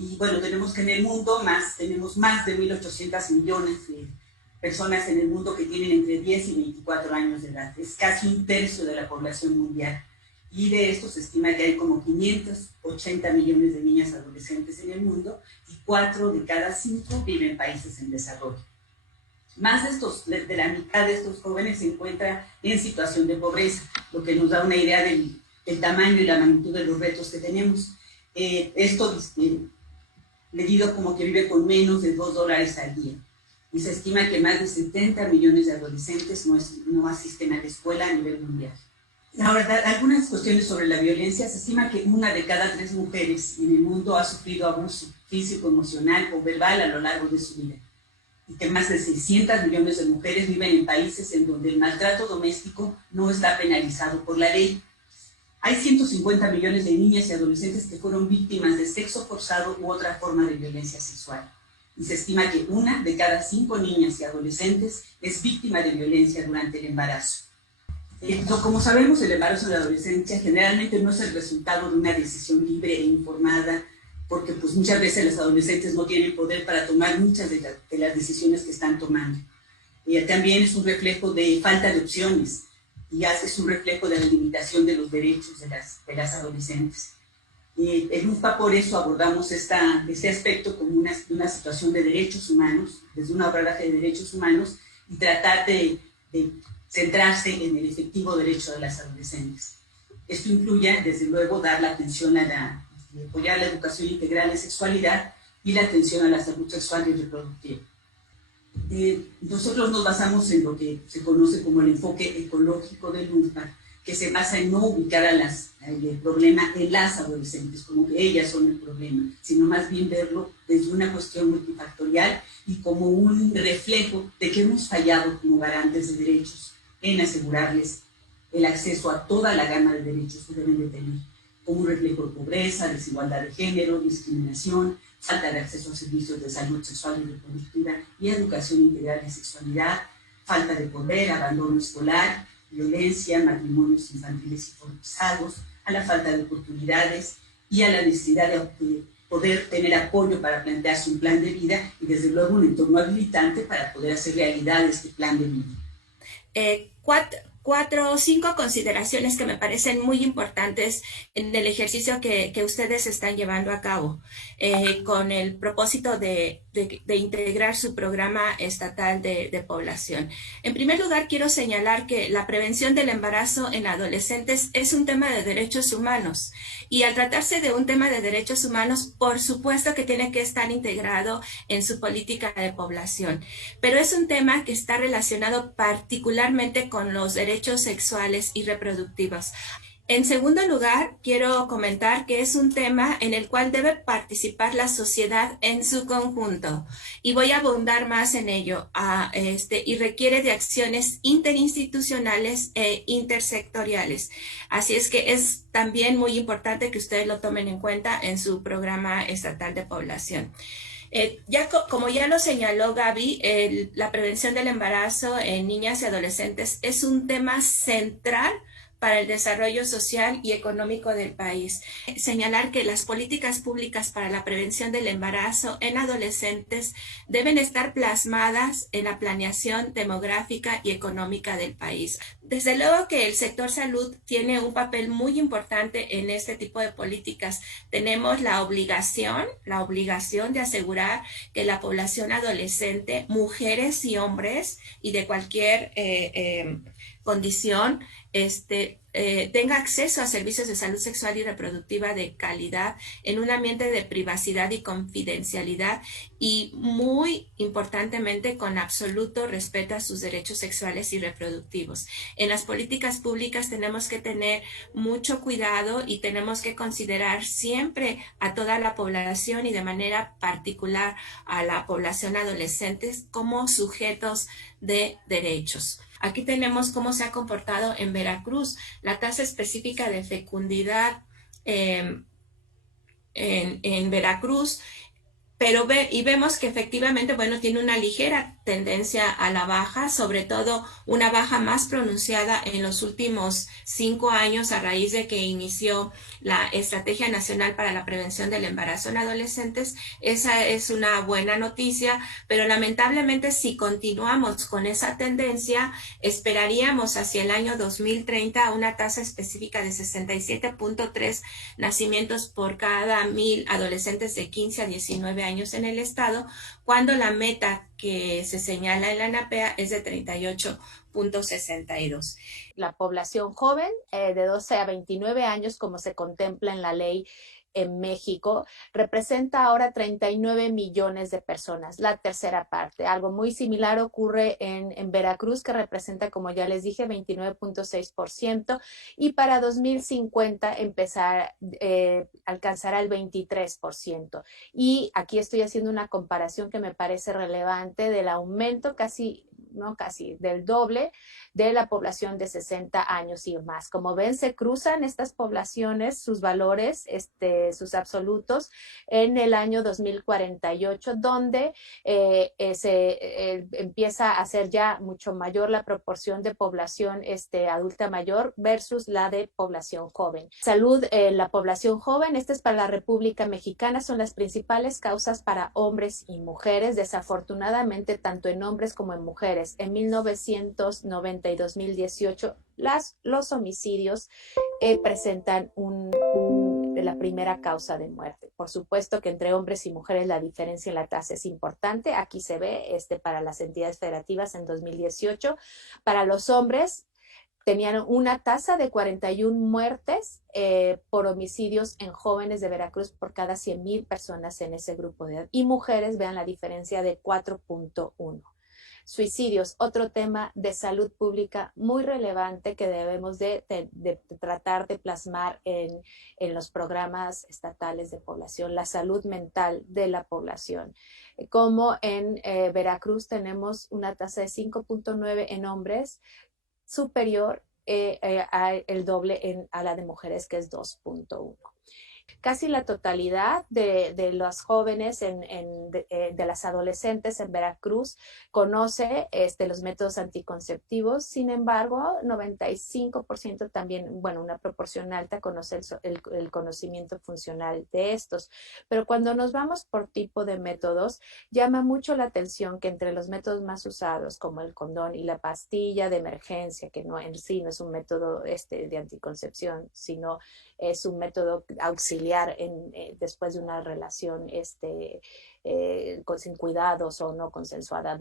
Y bueno, tenemos que en el mundo tenemos más de 1.800 millones de personas en el mundo que tienen entre 10 y 24 años de edad. Es casi un tercio de la población mundial. Y de esto se estima que hay como 580 millones de niñas adolescentes en el mundo y 4 de cada 5 viven en países en desarrollo. Más de la mitad de estos jóvenes se encuentra en situación de pobreza, lo que nos da una idea del tamaño y la magnitud de los retos que tenemos. Esto medido como que vive con menos de $2 al día. Y se estima que más de 70 millones de adolescentes no asisten a la escuela a nivel mundial. Ahora, algunas cuestiones sobre la violencia. Se estima que 1 de cada 3 mujeres en el mundo ha sufrido abuso físico, emocional o verbal a lo largo de su vida. Y que más de 600 millones de mujeres viven en países en donde el maltrato doméstico no está penalizado por la ley. Hay 150 millones de niñas y adolescentes que fueron víctimas de sexo forzado u otra forma de violencia sexual. Y se estima que 1 de cada 5 niñas y adolescentes es víctima de violencia durante el embarazo. Como sabemos, el embarazo de la adolescencia generalmente no es el resultado de una decisión libre e informada, porque pues, muchas veces los adolescentes no tienen poder para tomar muchas de las decisiones que están tomando. También es un reflejo de falta de opciones y es un reflejo de la limitación de los derechos de las adolescentes. En UFPA por eso abordamos este aspecto como una situación de derechos humanos, desde un abordaje de derechos humanos, y tratar de centrarse en el efectivo derecho de las adolescentes. Esto incluye, desde luego, dar la atención apoyar la educación integral de sexualidad y la atención a la salud sexual y reproductiva. Nosotros nos basamos en lo que se conoce como el enfoque ecológico del UNFPA, que se basa en no ubicar el problema en las adolescentes, como que ellas son el problema, sino más bien verlo desde una cuestión multifactorial y como un reflejo de que hemos fallado como garantes de derechos en asegurarles el acceso a toda la gama de derechos que deben de tener, como un reflejo de pobreza, desigualdad de género, discriminación, falta de acceso a servicios de salud sexual y reproductiva y educación integral de sexualidad, falta de poder, abandono escolar, violencia, matrimonios infantiles y forzados, a la falta de oportunidades y a la necesidad de poder tener apoyo para plantearse un plan de vida y desde luego un entorno habilitante para poder hacer realidad este plan de vida. Cuatro o 5 consideraciones que me parecen muy importantes en el ejercicio que ustedes están llevando a cabo con el propósito de integrar su programa estatal de población. En primer lugar, quiero señalar que la prevención del embarazo en adolescentes es un tema de derechos humanos y al tratarse de un tema de derechos humanos, por supuesto que tiene que estar integrado en su política de población, pero es un tema que está relacionado particularmente con los derechos sexuales y reproductivos. En segundo lugar, quiero comentar que es un tema en el cual debe participar la sociedad en su conjunto y voy a abundar más en ello y requiere de acciones interinstitucionales e intersectoriales. Así es que es también muy importante que ustedes lo tomen en cuenta en su programa estatal de población. Como ya lo señaló Gaby, la prevención del embarazo en niñas y adolescentes es un tema central para el desarrollo social y económico del país. Señalar que las políticas públicas para la prevención del embarazo en adolescentes deben estar plasmadas en la planeación demográfica y económica del país. Desde luego que el sector salud tiene un papel muy importante en este tipo de políticas. Tenemos la obligación de asegurar que la población adolescente, mujeres y hombres, y de cualquier condición, tenga acceso a servicios de salud sexual y reproductiva de calidad en un ambiente de privacidad y confidencialidad y muy importantemente con absoluto respeto a sus derechos sexuales y reproductivos. En las políticas públicas tenemos que tener mucho cuidado y tenemos que considerar siempre a toda la población y de manera particular a la población adolescente como sujetos de derechos. Aquí tenemos cómo se ha comportado en Veracruz. La tasa específica de fecundidad en Veracruz y vemos que efectivamente, bueno, tiene una ligera tendencia a la baja, sobre todo una baja más pronunciada en los últimos 5 años a raíz de que inició la Estrategia Nacional para la Prevención del Embarazo en Adolescentes. Esa es una buena noticia, pero lamentablemente si continuamos con esa tendencia, esperaríamos hacia el año 2030 una tasa específica de 67.3 nacimientos por cada 1,000 adolescentes de 15 a 19 años en el estado, cuando la meta que se señala en la NAPEA es de 38.62. La población joven de 12 a 29 años, como se contempla en la ley en México, representa ahora 39 millones de personas, la tercera parte. Algo muy similar ocurre en Veracruz, que representa, como ya les dije, 29.6%, y para 2050 alcanzará el 23%. Y aquí estoy haciendo una comparación que me parece relevante del aumento casi del doble de la población de 60 años y más. Como ven, se cruzan estas poblaciones, sus valores, sus absolutos, en el año 2048, donde empieza a ser ya mucho mayor la proporción de población adulta mayor versus la de población joven. Salud en la población joven, esta es para la República Mexicana, son las principales causas para hombres y mujeres, desafortunadamente tanto en hombres como en mujeres. En 1990 y 2018, los homicidios presentan la primera causa de muerte. Por supuesto que entre hombres y mujeres la diferencia en la tasa es importante. Aquí se ve para las entidades federativas en 2018. Para los hombres tenían una tasa de 41 muertes por homicidios en jóvenes de Veracruz por cada 100,000 personas en ese grupo de edad. Y mujeres, vean la diferencia de 4.1. Suicidios, otro tema de salud pública muy relevante que debemos de tratar de plasmar en los programas estatales de población, la salud mental de la población. Como en Veracruz tenemos una tasa de 5.9 en hombres, superior al doble a la de mujeres, que es 2.1. Casi la totalidad de los jóvenes, de las adolescentes en Veracruz, conoce los métodos anticonceptivos. Sin embargo, 95% también, bueno, una proporción alta, conoce el conocimiento funcional de estos. Pero cuando nos vamos por tipo de métodos, llama mucho la atención que entre los métodos más usados, como el condón y la pastilla de emergencia, que no en sí no es un método de anticoncepción, sino es un método auxiliar después de una relación sin cuidados o no consensuada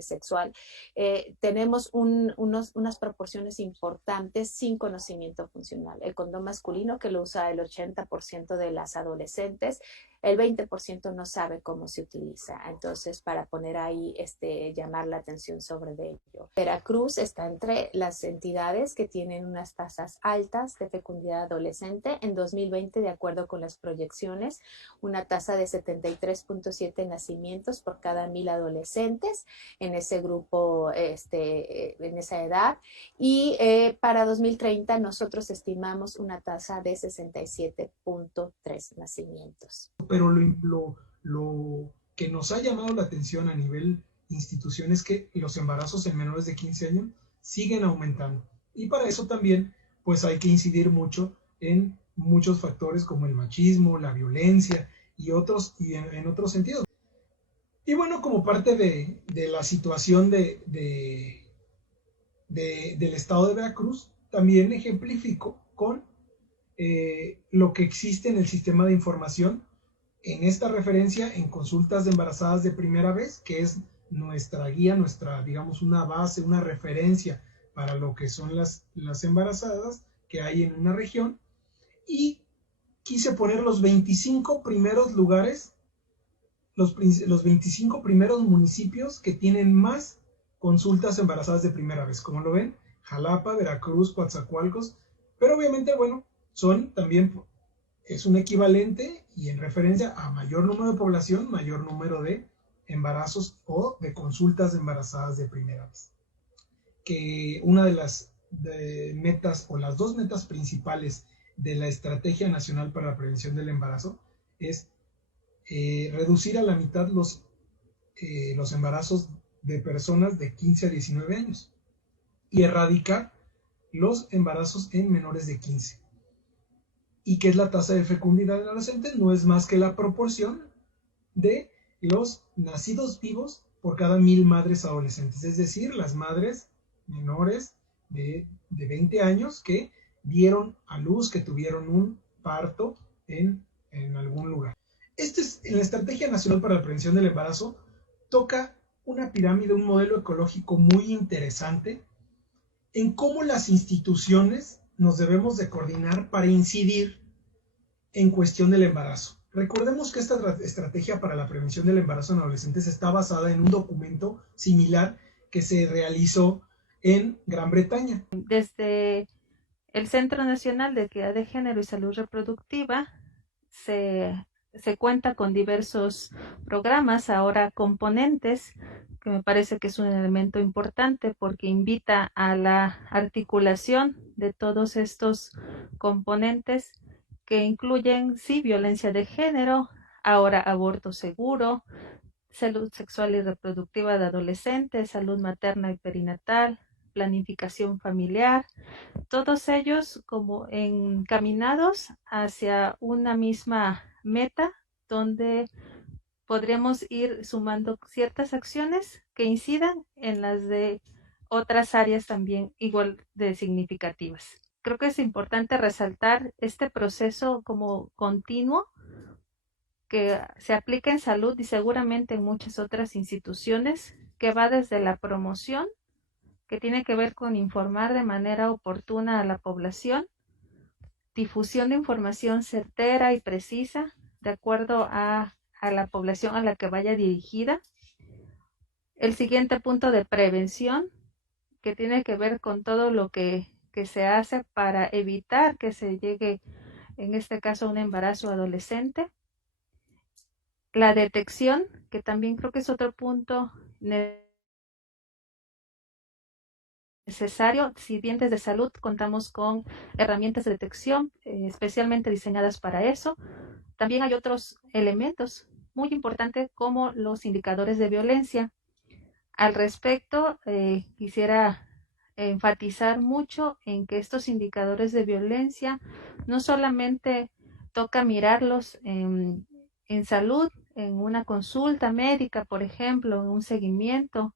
sexual, tenemos unas proporciones importantes sin conocimiento funcional. El condón masculino, que lo usa el 80% de las adolescentes, el 20% no sabe cómo se utiliza. Entonces, para poner ahí, llamar la atención sobre ello. Veracruz está entre las entidades que tienen unas tasas altas de fecundidad adolescente. En 2020, de acuerdo con las proyecciones, una tasa de 73.7 nacimientos por cada 1,000 adolescentes en ese grupo, en esa edad. Y para 2030 nosotros estimamos una tasa de 67.3 nacimientos. Pero lo que nos ha llamado la atención a nivel institución es que los embarazos en menores de 15 años siguen aumentando. Y para eso también pues hay que incidir mucho en muchos factores como el machismo, la violencia y en otros sentidos. Y bueno, como parte de la situación del estado de Veracruz, también ejemplifico con lo que existe en el sistema de información en esta referencia en consultas de embarazadas de primera vez, que es nuestra guía, digamos, una base, una referencia para lo que son las embarazadas que hay en una región. Y quise poner los 25 primeros lugares, los 25 primeros municipios que tienen más consultas embarazadas de primera vez. Como lo ven, Jalapa, Veracruz, Coatzacoalcos, pero obviamente, bueno, es un equivalente y en referencia a mayor número de población, mayor número de embarazos o de consultas de embarazadas de primera vez. Que una de las metas o las dos metas principales de la Estrategia Nacional para la Prevención del Embarazo es reducir a la mitad los embarazos de personas de 15 a 19 años y erradicar los embarazos en menores de 15. ¿Y qué es la tasa de fecundidad en adolescentes? No es más que la proporción de los nacidos vivos por cada 1000 madres adolescentes, es decir, las madres menores de 20 años que dieron a luz, que tuvieron un parto en algún lugar. En la Estrategia Nacional para la Prevención del Embarazo toca una pirámide, un modelo ecológico muy interesante en cómo las instituciones nos debemos de coordinar para incidir en cuestión del embarazo. Recordemos que esta estrategia para la prevención del embarazo en adolescentes está basada en un documento similar que se realizó en Gran Bretaña. Desde el Centro Nacional de Equidad de Género y Salud Reproductiva se cuenta con diversos programas, ahora componentes, que me parece que es un elemento importante porque invita a la articulación de todos estos componentes que incluyen, sí, violencia de género, ahora aborto seguro, salud sexual y reproductiva de adolescentes, salud materna y perinatal, planificación familiar, todos ellos como encaminados hacia una misma meta donde podríamos ir sumando ciertas acciones que incidan en las de otras áreas también igual de significativas. Creo que es importante resaltar este proceso como continuo que se aplica en salud y seguramente en muchas otras instituciones, que va desde la promoción, que tiene que ver con informar de manera oportuna a la población, difusión de información certera y precisa de acuerdo a la población a la que vaya dirigida. El siguiente punto de prevención, que tiene que ver con todo lo que se hace para evitar que se llegue, en este caso, a un embarazo adolescente. La detección, que también creo que es otro punto necesario. Si bien desde salud contamos con herramientas de detección especialmente diseñadas para eso, también hay otros elementos muy importantes como los indicadores de violencia. Al respecto, quisiera enfatizar mucho en que estos indicadores de violencia no solamente toca mirarlos en salud, en una consulta médica, por ejemplo, en un seguimiento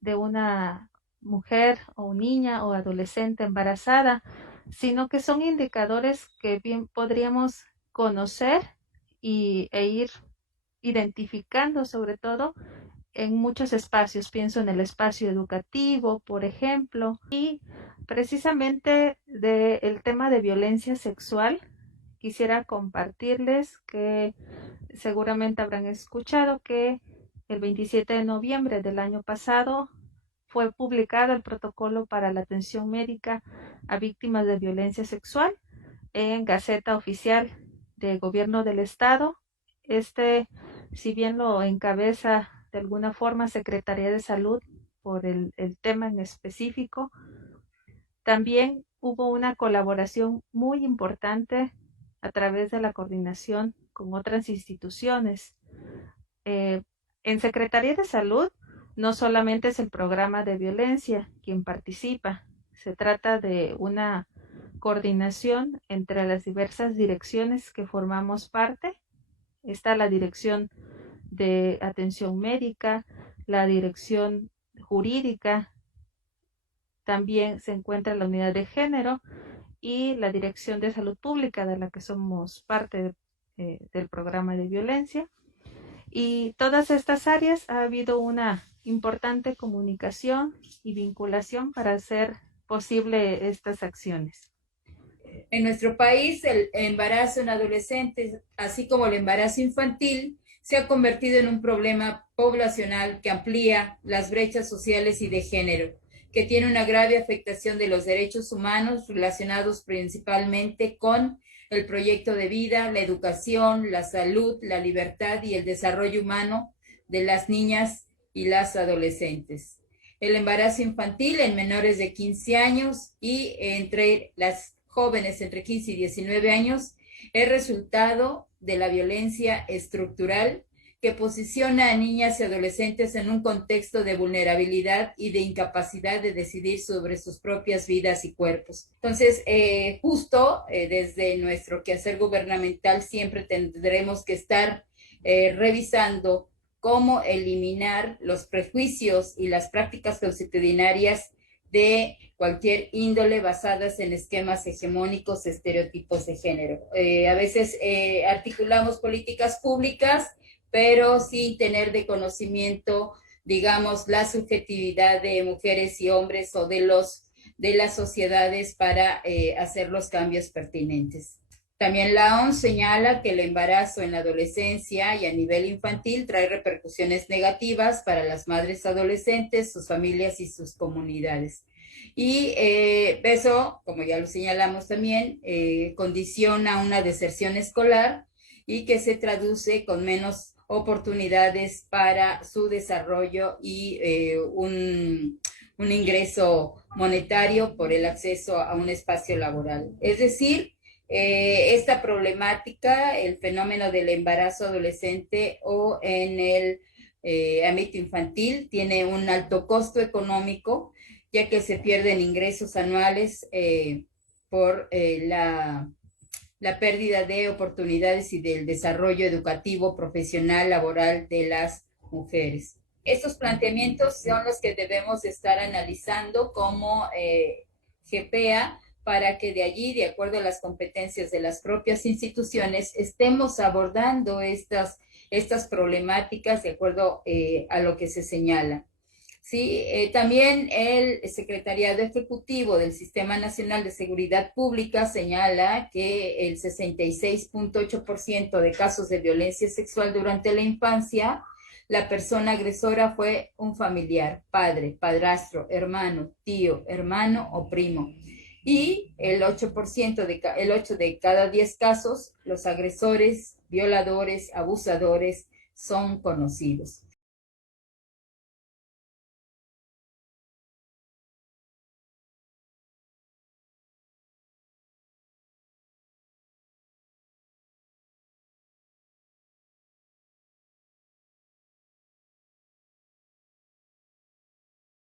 de una mujer o niña o adolescente embarazada, sino que son indicadores que bien podríamos conocer e ir identificando sobre todo en muchos espacios. Pienso en el espacio educativo, por ejemplo, y precisamente del tema de violencia sexual, quisiera compartirles que seguramente habrán escuchado que el 27 de noviembre del año pasado fue publicado el protocolo para la atención médica a víctimas de violencia sexual en Gaceta Oficial del Gobierno del Estado. Si bien lo encabeza de alguna forma Secretaría de Salud por el tema en específico, también hubo una colaboración muy importante a través de la coordinación con otras instituciones. En Secretaría de Salud no solamente es el programa de violencia quien participa, se trata de una coordinación entre las diversas direcciones que formamos parte. Está la dirección de atención médica, la dirección jurídica, también se encuentra la unidad de género y la dirección de salud pública, de la que somos parte del programa de violencia. Y todas estas áreas ha habido una importante comunicación y vinculación para hacer posible estas acciones. En nuestro país, el embarazo en adolescentes, así como el embarazo infantil, se ha convertido en un problema poblacional que amplía las brechas sociales y de género, que tiene una grave afectación de los derechos humanos relacionados principalmente con el proyecto de vida, la educación, la salud, la libertad y el desarrollo humano de las niñas y las adolescentes. El embarazo infantil en menores de 15 años y entre las jóvenes entre 15 y 19 años Es resultado de la violencia estructural que posiciona a niñas y adolescentes en un contexto de vulnerabilidad y de incapacidad de decidir sobre sus propias vidas y cuerpos. Entonces, desde nuestro quehacer gubernamental siempre tendremos que estar revisando cómo eliminar los prejuicios y las prácticas consuetudinarias de cualquier índole basadas en esquemas hegemónicos, estereotipos de género. A veces articulamos políticas públicas, pero sin tener de conocimiento, digamos, la subjetividad de mujeres y hombres o de las sociedades para hacer los cambios pertinentes. También la OMS señala que el embarazo en la adolescencia y a nivel infantil trae repercusiones negativas para las madres adolescentes, sus familias y sus comunidades. Y eso, como ya lo señalamos también, condiciona una deserción escolar y que se traduce con menos oportunidades para su desarrollo y un ingreso monetario por el acceso a un espacio laboral. Es decir, esta problemática, el fenómeno del embarazo adolescente o en el ámbito infantil, tiene un alto costo económico, ya que se pierden ingresos anuales por la pérdida de oportunidades y del desarrollo educativo, profesional, laboral de las mujeres. Estos planteamientos son los que debemos estar analizando como GPA para que de allí, de acuerdo a las competencias de las propias instituciones, estemos abordando estas problemáticas de acuerdo a lo que se señala. Sí, también el Secretariado Ejecutivo del Sistema Nacional de Seguridad Pública señala que el 66.8% de casos de violencia sexual durante la infancia, la persona agresora fue un familiar, padre, padrastro, hermano, tío, hermano o primo. Y el 8 de cada 10 casos, los agresores, violadores, abusadores son conocidos.